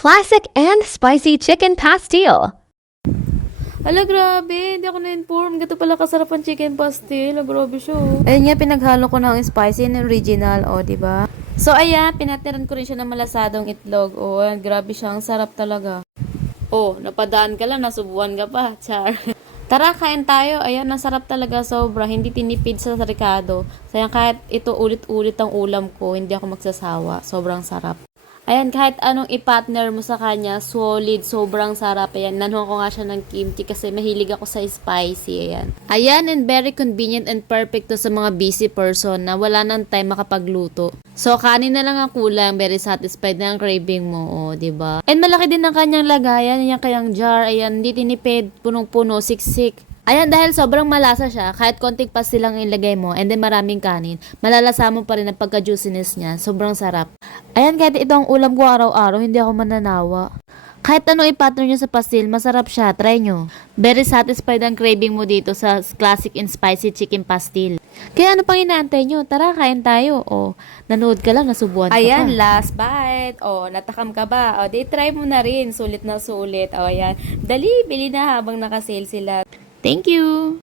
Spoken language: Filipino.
classic and spicy chicken pastil. Ala, grabe. Hindi ako na-inform. Gato pala kasarap ang chicken pastil. Grabe siya, oh. Ayun nga, pinaghalo ko ng spicy and original, oh, diba? So, ayan, pinatiran ko rin siya ng malasadong itlog. Oh, grabe siya. Ang sarap talaga. Oh, napadaan ka lang, nasubuan ka pa. Char. Tara, kain tayo. Ayan, nasarap talaga sobra. Hindi tinipid sa Ricardo. Sayang kahit ito ulit-ulit ang ulam ko, hindi ako magsasawa. Sobrang sarap. Ayan, kahit anong i-partner mo sa kanya, solid, sobrang sarap. Ayan, nanuha ko nga siya ng kimchi kasi mahilig ako sa spicy. Ayan. Ayan, and very convenient and perfect to sa mga busy person na wala nang time makapagluto. So, kanin na lang ang kulang, very satisfied na ang craving mo, oh, diba? And malaki din ang kanyang lagayan, yung kayang jar, ayan, hindi tinipid, punong-puno, siksik. Ayan, dahil sobrang malasa siya, kahit konting pastil lang ilagay mo, and then maraming kanin, malalasa mo pa rin ang pagka-juiciness niya. Sobrang sarap. Ayan, kahit ito ang ulam ko araw-araw, hindi ako mananawa. Kahit anong i-partner nyo sa pastil, masarap siya. Try nyo. Very satisfied ang craving mo dito sa classic and spicy chicken pastil. Kaya ano pang inaantay nyo? Tara, kain tayo. O, nanood ka lang, nasubuan ka pa. Ayan, last bite. O, natakam ka ba? O, di try mo na rin. Sulit na sulit. O, ayan. Dali, bili na habang nakasale sila. Thank you!